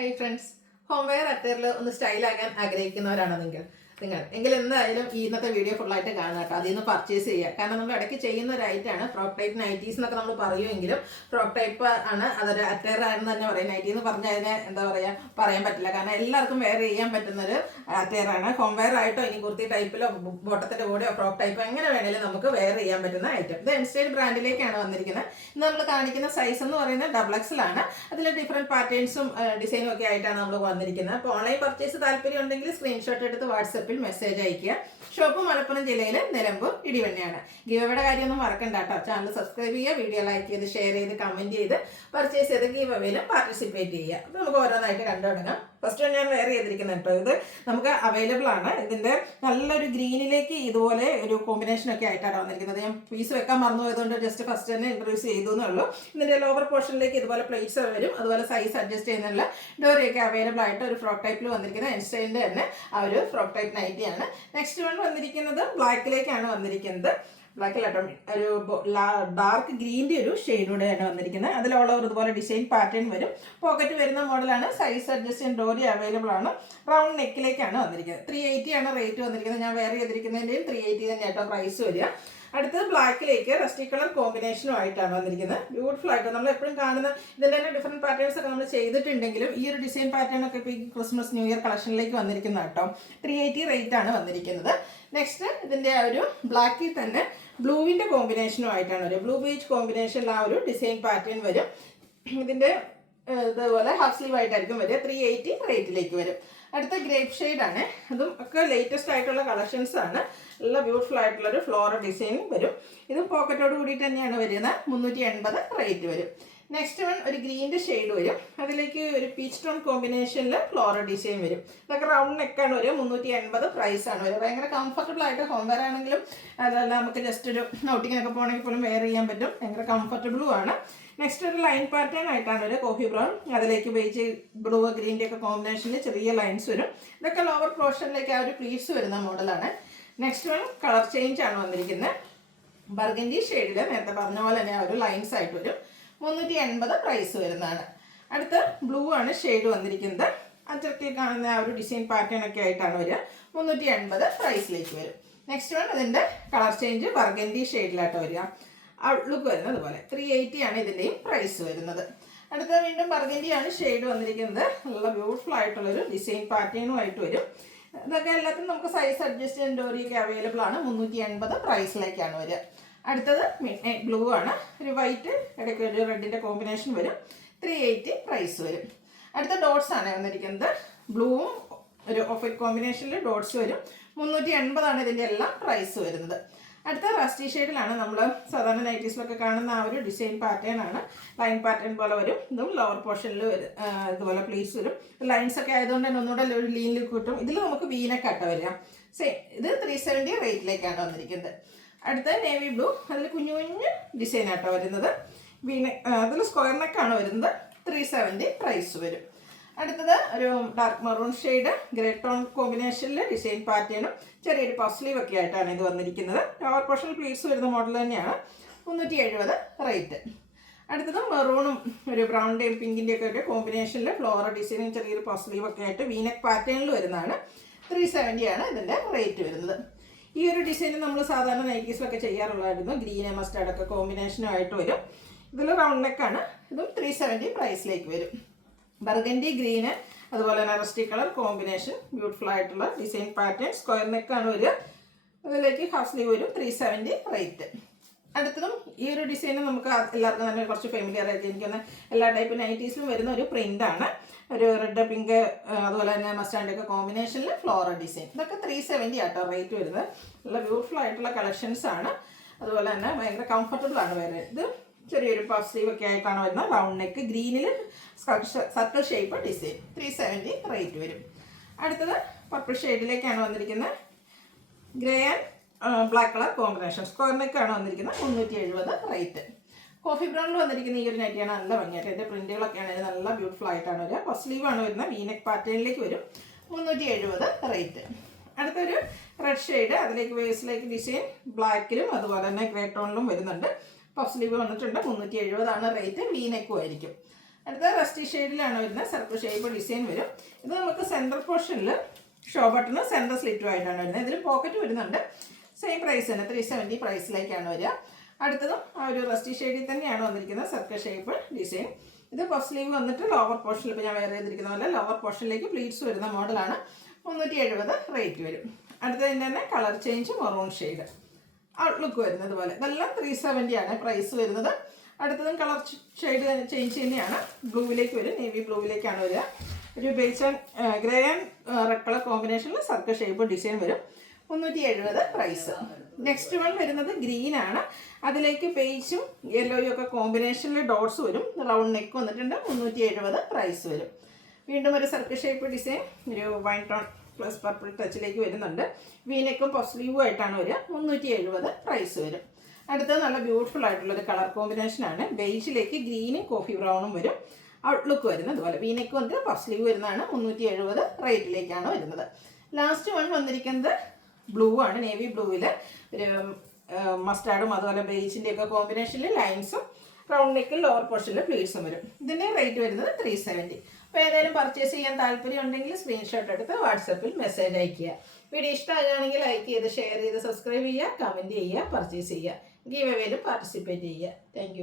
Hi friends, home wear അറ്റയറിൽ ഒന്ന് സ്റ്റൈലാകാൻ ആഗ്രഹിക്കുന്നവരാണോ നിങ്ങൾ എങ്കിൽ എന്തായാലും ഈ ഇന്നത്തെ വീഡിയോ ഫുള്ളായിട്ട് കാണുക കേട്ടോ. അതിൽ നിന്ന് പർച്ചേസ് ചെയ്യുക. കാരണം നമ്മൾ ഇടയ്ക്ക് ചെയ്യുന്ന ഒരു ഐറ്റാണ് ഫ്രോക്ക് ടൈപ്പ് നൈറ്റീസ് എന്നൊക്കെ നമ്മൾ പറയുമെങ്കിലും ഫ്രോക്ക് ടൈപ്പ് ആണ്, അതൊരു അറ്റയർ ആണെന്ന് തന്നെ പറയും. നൈറ്റി എന്ന് പറഞ്ഞാൽ അതിനെ എന്താ പറയുക, പറയാൻ പറ്റില്ല. കാരണം എല്ലാവർക്കും വെയർ ചെയ്യാൻ പറ്റുന്നൊരു അറ്റയർ ആണ്. ഹോം വെയർ ആയിട്ടോ ഇനി കുർത്തി ടൈപ്പിലോ ബോട്ടത്തിൻ്റെ കൂടെയോ ഫ്രോക്ക് ടൈപ്പ് എങ്ങനെ വേണമെങ്കിലും നമുക്ക് വെയർ ചെയ്യാൻ പറ്റുന്ന ഐറ്റം. ഇത് എൻസ്റ്റൈൽ ബ്രാൻഡിലേക്കാണ് വന്നിരിക്കുന്നത്. ഇന്ന് നമ്മൾ കാണിക്കുന്ന സൈസ് എന്ന് പറയുന്നത് XXL ആണ്. അതിൽ ഡിഫറെൻറ്റ് പാറ്റേൺസും ഡിസൈനും ഒക്കെ ആയിട്ടാണ് നമ്മൾ വന്നിരിക്കുന്നത്. അപ്പോൾ ഓൺലൈൻ പർച്ചേസ് താല്പര്യം ഉണ്ടെങ്കിൽ സ്ക്രീൻഷോട്ട് എടുത്ത് വാട്സപ്പിൽ മെസ്സേജ് അയക്കുക. ഷോപ്പ് മലപ്പുറം ജില്ലയിൽ നിലമ്പൂർ ഇടിവണ്ണയാണ്. ഗീവയുടെ കാര്യമൊന്നും മറക്കണ്ട കേട്ടോ. ചാനൽ സബ്സ്ക്രൈബ് ചെയ്യുക, വീഡിയോ ലൈക്ക് ചെയ്ത് ഷെയർ ചെയ്ത് കമൻറ്റ് ചെയ്ത് പർച്ചേസ് ചെയ്ത് ഗീവയിലും പാർട്ടിസിപ്പേറ്റ് ചെയ്യുക. അപ്പോൾ നമുക്ക് ഓരോന്നായിട്ട് കണ്ടു തുടങ്ങാം. ഫസ്റ്റ് ഞാൻ വെയർ ചെയ്തിരിക്കുന്നത് കേട്ടോ. ഇത് നമുക്ക് അവൈലബിൾ ആണ്. ഇതിൻ്റെ നല്ലൊരു ഗ്രീനിലേക്ക് ഇതുപോലെ ഒരു കോമ്പിനേഷനൊക്കെ ആയിട്ടാണ് വന്നിരിക്കുന്നത്. ഞാൻ പീസ് വെക്കാൻ മറന്നു പോയതുകൊണ്ട് ജസ്റ്റ് ഫസ്റ്റ് തന്നെ ഇൻട്രൊഡ്യൂസ് ചെയ്തു എന്നുള്ളൂ. ഇതിൻ്റെ ലോവർ പോർഷനിലേക്ക് ഇതുപോലെ പ്ലേറ്റ്സ് വരും. അതുപോലെ സൈസ് അഡ്ജസ്റ്റ് ചെയ്യുന്നുള്ള ഡോറിയൊക്കെ അവൈലബിൾ ആയിട്ട് ഒരു ഫ്രോക്ക് ടൈപ്പിൽ വന്നിരിക്കുന്നത് എൻസ്റ്റൈലിൻ്റെ തന്നെ ആ ഒരു ഫ്രോക്ക് ടൈപ്പ് നൈറ്റിയാണ്. നെക്സ്റ്റ് വൺ വന്നിരിക്കുന്നത് ബ്ലാക്കിലേക്കാണ് വന്നിരിക്കുന്നത്. ബ്ലാക്കിലാട്ടോ ഒരു ഡാർക്ക് ഗ്രീൻ്റെ ഒരു ഷെയ്ഡൂടെയാണ് വന്നിരിക്കുന്നത്. അതിൽ ഓൾ ഓവർ ഇതുപോലെ ഡിസൈൻ പാറ്റേൺ വരും. പോക്കറ്റ് വരുന്ന മോഡലാണ്. സൈസ് അഡ്ജസ്റ്റ് ചെയ്യാൻ ഡോറി അവൈലബിൾ ആണ്. റൗണ്ട് നെക്കിലേക്കാണ് വന്നിരിക്കുന്നത്. 380 ആണ് റേറ്റ് വന്നിരിക്കുന്നത്. ഞാൻ വെയർ ചെയ്തിരിക്കുന്നതിൻ്റെയും 380 തന്നെയായിട്ടോ പ്രൈസ് വരിക. അടുത്തത് ബ്ലാക്കിലേക്ക് റസ്റ്റി കളർ കോമ്പിനേഷനും ആയിട്ടാണ് വന്നിരിക്കുന്നത്. ബ്യൂട്ടിഫുൾ ആയിട്ട് നമ്മൾ എപ്പോഴും കാണുന്ന ഇതിൻ്റെ തന്നെ ഡിഫറെൻറ്റ് പാറ്റേൺസ് ഒക്കെ നമ്മൾ ചെയ്തിട്ടുണ്ടെങ്കിലും ഈ ഒരു ഡിസൈൻ പാറ്റേൺ ഒക്കെ ഇപ്പോൾ ഈ ക്രിസ്മസ് ന്യൂ ഇയർ കളക്ഷനിലേക്ക് വന്നിരിക്കുന്ന കേട്ടോ. 380 റേറ്റ് ആണ് വന്നിരിക്കുന്നത്. നെക്സ്റ്റ് ഇതിൻ്റെ ആ ഒരു ബ്ലാക്കിൽ തന്നെ ബ്ലൂവിൻ്റെ കോമ്പിനേഷനും ആയിട്ടാണ് വരും. ബ്ലൂ ബീച്ച് കോമ്പിനേഷനിൽ ആ ഒരു ഡിസൈൻ പാറ്റേൺ വരും. ഇതിൻ്റെ ഇതുപോലെ ഹാഫ് സ്ലീവ് ആയിട്ടായിരിക്കും വരിക. 380 റേറ്റിലേക്ക് വരും. അടുത്ത ഗ്രേപ്പ് ഷെയ്ഡാണ്. അതും ഒക്കെ ലേറ്റസ്റ്റ് ആയിട്ടുള്ള കളക്ഷൻസ് ആണ്. നല്ല ബ്യൂട്ടിഫുൾ ആയിട്ടുള്ളൊരു ഫ്ലോറൽ ഡിസൈനും വരും. ഇതും പോക്കറ്റോട് കൂടിയിട്ട് തന്നെയാണ് വരുന്നത്. 380 റേറ്റ് വരും. നെക്സ്റ്റ് വൺ ഒരു ഗ്രീൻ്റെ ഷെയ്ഡ് വരും. അതിലേക്ക് ഒരു പീച്ച് ടോൺ കോമ്പിനേഷനിൽ ഫ്ലോറൽ ഡിസൈൻ വരും. ഇതൊക്കെ റൗണ്ട് നെക്കാണ് വരും. 380 പ്രൈസാണ് വരും. ഭയങ്കര കംഫർട്ടബിൾ ആയിട്ട് ഹോം വെയർ ആണെങ്കിലും അതല്ല നമുക്ക് ജസ്റ്റ് ഒരു ഔട്ടിങ്ങിനൊക്കെ പോകണമെങ്കിൽ പോലും വെയർ ചെയ്യാൻ പറ്റും. ഭയങ്കര കംഫർട്ടബിളും ആണ്. നെക്സ്റ്റ് ഒരു ലൈൻ പാറ്റേൺ ആയിട്ടാണ് ഒരു കോഫി ബ്രൗൺ, അതിലേക്ക് ബേജ് ബ്ലൂ ഗ്രീൻ്റെ ഒക്കെ കോമ്പിനേഷനിൽ ചെറിയ ലൈൻസ് വരും. ഇതൊക്കെ ലോവർ പോർഷനിലേക്ക് ആ ഒരു പ്ലീറ്റ്സ് വരുന്ന മോഡലാണ്. നെക്സ്റ്റ് വൺ കളർ ചേഞ്ച് ആണ് വന്നിരിക്കുന്നത്. ബർഗൻഡി ഷെയ്ഡിൽ നേരത്തെ പറഞ്ഞ പോലെ തന്നെ ആ ഒരു ലൈൻസ് ആയിട്ട് വരും. 380 പ്രൈസ് വരുന്നതാണ്. അടുത്ത ബ്ലൂ ആണ് ഷെയ്ഡ് വന്നിരിക്കുന്നത്. അച്ചത്തിൽ കാണുന്ന ആ ഒരു ഡിസൈൻ പാറ്റേൺ ഒക്കെ ആയിട്ടാണ് വരിക. 380 പ്രൈസിലേക്ക് വരും. നെക്സ്റ്റ് വൺ ഇതിൻ്റെ കളർ ചേഞ്ച് ബർഗൻഡി ഷെയ്ഡിലായിട്ട് വരിക. ഔട്ട്ലുക്ക് വരുന്നത് പോലെ 380 ആണ് ഇതിൻ്റെയും പ്രൈസ് വരുന്നത്. അടുത്ത വീണ്ടും ബർഗൻഡിയാണ് ഷെയ്ഡ് വന്നിരിക്കുന്നത്. നല്ല ബ്യൂട്ടിഫുൾ ആയിട്ടുള്ളൊരു ഡിസൈൻ പാറ്റേണും ആയിട്ട് വരും. ഇതൊക്കെ എല്ലാത്തിനും നമുക്ക് സൈസ് അഡ്ജസ്റ്റ് ചെയ്യാൻ ഡോറിയൊക്കെ അവൈലബിൾ ആണ്. 380 പ്രൈസിലേക്കാണ് വരിക. അടുത്തത് മിഡ് നൈറ്റ് ബ്ലൂ ആണ്. ഒരു വൈറ്റ് ഇടയ്ക്ക് ഒരു റെഡിൻ്റെ കോമ്പിനേഷൻ വരും. 380 പ്രൈസ് വരും. അടുത്ത ഡോട്ട്സ് ആണ് വന്നിരിക്കുന്നത്. ബ്ലൂവും ഒരു ഓഫ് വൈറ്റ് കോമ്പിനേഷനിൽ ഡോട്ട്സ് വരും. 380 ആണ് ഇതിൻ്റെ എല്ലാം പ്രൈസ് വരുന്നത്. അടുത്ത റസ്റ്റി ഷെയ്ഡിലാണ് നമ്മൾ സാധാരണ നൈറ്റീസിലൊക്കെ കാണുന്ന ആ ഒരു ഡിസൈൻ പാറ്റേൺ ആണ്. ലൈൻ പാറ്റേൺ പോലെ വരും. ഇതും ലോവർ പോർഷനിൽ ഇതുപോലെ പ്ലീറ്റ്സ് വരും. ലൈൻസ് ഒക്കെ ആയതുകൊണ്ട് തന്നെ ഒന്നുകൂടെ ഒരു ലീൻ ലുക്ക് കിട്ടും. ഇതിൽ നമുക്ക് വീനക്കാട്ട വരിക. സെയിം ഇത് 370 റേറ്റിലേക്കാണ് വന്നിരിക്കുന്നത്. അടുത്ത നേവി ബ്ലൂ, അതിൽ കുഞ്ഞു കുഞ്ഞു ഡിസൈൻ ആട്ടോ വരുന്നത്. അതിൽ സ്ക്വയർ നെക്കാണ് വരുന്നത്. 370 പ്രൈസ് വരും. അടുത്തത് ഒരു dark maroon shade grey tone കോമ്പിനേഷനിൽ ഡിസൈൻ പാറ്റേണും ചെറിയൊരു പഫ് സ്ലീവ് ഒക്കെ ആയിട്ടാണ് ഇത് വന്നിരിക്കുന്നത്. ലോവർ പോർഷൻ പ്ലീറ്റ്സ് വരുന്ന മോഡൽ തന്നെയാണ്. 370 റേറ്റ്. അടുത്തത് മെറൂണും ഒരു ബ്രൗണിൻ്റെയും പിങ്കിൻ്റെയും ഒക്കെ ഒരു കോമ്പിനേഷനിൽ ഫ്ലോറൽ ഡിസൈനും ചെറിയൊരു പഫ് സ്ലീവ് ഒക്കെ ആയിട്ട് വീനെക്ക് പാറ്റേണിൽ വരുന്നതാണ്. 370 ആണ് ഇതിൻ്റെ റേറ്റ് വരുന്നത്. ഈ ഒരു ഡിസൈൻ നമ്മൾ സാധാരണ നൈറ്റീസിലൊക്കെ ചെയ്യാറുള്ളതായിരുന്നു. ഗ്രീൻ മസ്റ്റാർഡൊക്കെ കോമ്പിനേഷനും ആയിട്ട് വരും. ഇതിൽ റൗണ്ട് നെക്കാണ്. ഇതും 370 പ്രൈസിലേക്ക് വരും. ബർഗൻഡി ഗ്രീന് അതുപോലെ തന്നെ റസ്റ്റി കളർ കോമ്പിനേഷൻ ബ്യൂട്ടിഫുൾ ആയിട്ടുള്ള ഡിസൈൻ പാറ്റേൺ സ്ക്വയർ നെക്കാണ് വരിക. അതിലേക്ക് ഹാഫ് സ്ലീവ് വരും. 370 റേറ്റ്. അടുത്തതും ഈ ഒരു ഡിസൈൻ നമുക്ക് എല്ലാവർക്കും തന്നെ കുറച്ച് ഫെമിലിയർ ആയിട്ട് എനിക്കൊന്ന് എല്ലാ ടൈപ്പ് നൈറ്റീസിലും വരുന്ന ഒരു പ്രിൻ്റാണ്. ഒരു റെഡ് പിങ്ക് അതുപോലെ തന്നെ മസ്റ്റാർഡൊക്കെ കോമ്പിനേഷനിൽ ഫ്ലോറൽ ഡിസൈൻ. ഇതൊക്കെ 370 ആട്ടോ റേറ്റ് വരുന്നത്. നല്ല ബ്യൂട്ടിഫുൾ ആയിട്ടുള്ള കളക്ഷൻസ് ആണ്. അതുപോലെ തന്നെ ഭയങ്കര കംഫർട്ടബിൾ ആണ് വേറെ. ഇത് ചെറിയൊരു പഫ് സ്ലീവ് ഒക്കെ ആയിട്ടാണ് വരുന്നത്. റൗണ്ട് നെക്ക് ഗ്രീനിൽ സർക്കിൾ ഷേപ്പ് ഡിസൈൻ. 370 റേറ്റ് വരും. അടുത്തത് പർപ്പിൾ ഷെയ്ഡിലേക്കാണ് വന്നിരിക്കുന്നത്. Grey and black colour combination square നെക്കാണ് വന്നിരിക്കുന്നത്. 370 റേറ്റ്. കോഫി ബ്രൗണിൽ വന്നിരിക്കുന്ന ഈ ഒരു നൈറ്റിയാണ് നല്ല ഭംഗിയായിട്ട്. എൻ്റെ പ്രിൻറ്റുകളൊക്കെയാണ് നല്ല ബ്യൂട്ടിഫുൾ ആയിട്ടാണ് വരിക. പഫ് സ്ലീവാണ് വരുന്നത്. വീനെക്ക് പാറ്റേണിലേക്ക് വരും. 370 റേറ്റ്. അടുത്തൊരു റെഡ് ഷെയ്ഡ്, അതിലേക്ക് വേസിലേക്ക് ഡിസൈൻ ബ്ലാക്കിലും അതുപോലെ തന്നെ ഗ്രേ ടോണിലും വരുന്നുണ്ട്. പഫ് സ്ലീവ് വന്നിട്ടുണ്ട്. 370 ആണ് റേറ്റ്. വീനെക്കും ആയിരിക്കും. അടുത്ത റസ്റ്റി ഷെയ്ഡിലാണ് വരുന്നത്. സർക്കിൾ ഷേപ്പ് ഡിസൈൻ വരും. ഇത് നമുക്ക് സെൻട്രൽ പോർഷനിൽ ഷോ ബട്ടണ് സെൻട്രൽ സ്ലിറ്റും ആയിട്ടാണ് വരുന്നത്. ഇതിൽ പോക്കറ്റ് വരുന്നുണ്ട്. സെയിം പ്രൈസ് തന്നെ 370 പ്രൈസിലേക്കാണ് വരിക. അടുത്തതും ആ ഒരു റസ്റ്റി ഷെയ്ഡിൽ തന്നെയാണ് വന്നിരിക്കുന്നത്. Circle shape design. ഇത് പഫ് സ്ലീവ് വന്നിട്ട് ലോവർ പോർഷനിൽ ഇപ്പോൾ ഞാൻ വേറെ ചെയ്തിരിക്കുന്ന പോലെ ലോവർ പോർഷനിലേക്ക് പ്ലീറ്റ്സ് വരുന്ന മോഡലാണ്. 370 റേറ്റ് വരും. അടുത്തതിൻ്റെ തന്നെ colour change maroon shade outlook വരുന്നത് പോലെ. ഇതെല്ലാം 370 ആണ് പ്രൈസ് വരുന്നത്. അടുത്തതും കളർ ഷെയ്ഡ് ചേഞ്ച് തന്നെയാണ്. ബ്ലൂവിലേക്ക് വരും. നേവി ബ്ലൂവിലേക്കാണ് വരിക. ഒരു base grey and red colour കോമ്പിനേഷനിൽ സർക്കിൾ ഷേപ്പ് ഡിസൈൻ വരും. 370 പ്രൈസ്. നെക്സ്റ്റ് വൺ വരുന്നത് ഗ്രീൻ ആണ്. അതിലേക്ക് ബേസും യെല്ലോയും ഒക്കെ കോമ്പിനേഷനിൽ ഡോട്ട്സ് വരും. റൗണ്ട് നെക്ക് വന്നിട്ടുണ്ട്. 370 പ്രൈസ് വരും. വീണ്ടും ഒരു സർക്കിൾ ഷേപ്പ് ഡിസൈൻ ഒരു വൈൻ ടോൺ പ്ലസ് പർപ്പിൾ ടച്ചിലേക്ക് വരുന്നുണ്ട്. വീനെക്കും പഫ് സ്ലീവും ആയിട്ടാണ് വരിക. 370 പ്രൈസ് വരും. അടുത്തത് നല്ല ബ്യൂട്ടിഫുൾ ആയിട്ടുള്ളൊരു കളർ കോമ്പിനേഷനാണ്. ബേജിലേക്ക് ഗ്രീനും കോഫി ബ്രൗണും വരും. ഔട്ട്ലുക്ക് വരുന്നത് അതുപോലെ. വീനെക്ക് വന്നിട്ട് പഫ് സ്ലീവ് വരുന്നതാണ്. 370 റേറ്റിലേക്കാണ് വരുന്നത്. ലാസ്റ്റ് വൺ വന്നിരിക്കുന്നത് ബ്ലൂ ആണ്. നേവി ബ്ലൂവിൽ ഒരു മസ്റ്റാർഡും അതുപോലെ ബേജിൻ്റെ ഒക്കെ കോമ്പിനേഷനിൽ ലൈൻസും റൗണ്ട് നെക്കിൽ ലോവർ പോർഷനിൽ പ്ലീറ്റ്സും വരും. ഇതിൻ്റെ റേറ്റ് വരുന്നത് 370. അപ്പോൾ ഏതായാലും പർച്ചേസ് ചെയ്യാൻ താല്പര്യം ഉണ്ടെങ്കിൽ സ്ക്രീൻഷോട്ട് എടുത്ത് വാട്സപ്പിൽ മെസ്സേജ് അയയ്ക്കുക. വീഡിയോ ഇഷ്ടമാകുകയാണെങ്കിൽ ലൈക്ക് ചെയ്ത് ഷെയർ ചെയ്ത് സബ്സ്ക്രൈബ് ചെയ്യുക, കമൻറ്റ് ചെയ്യുക, പർച്ചേസ് ചെയ്യുക. ഗീവ് അവേയിലും പാർട്ടിസിപ്പേറ്റ് ചെയ്യുക. താങ്ക്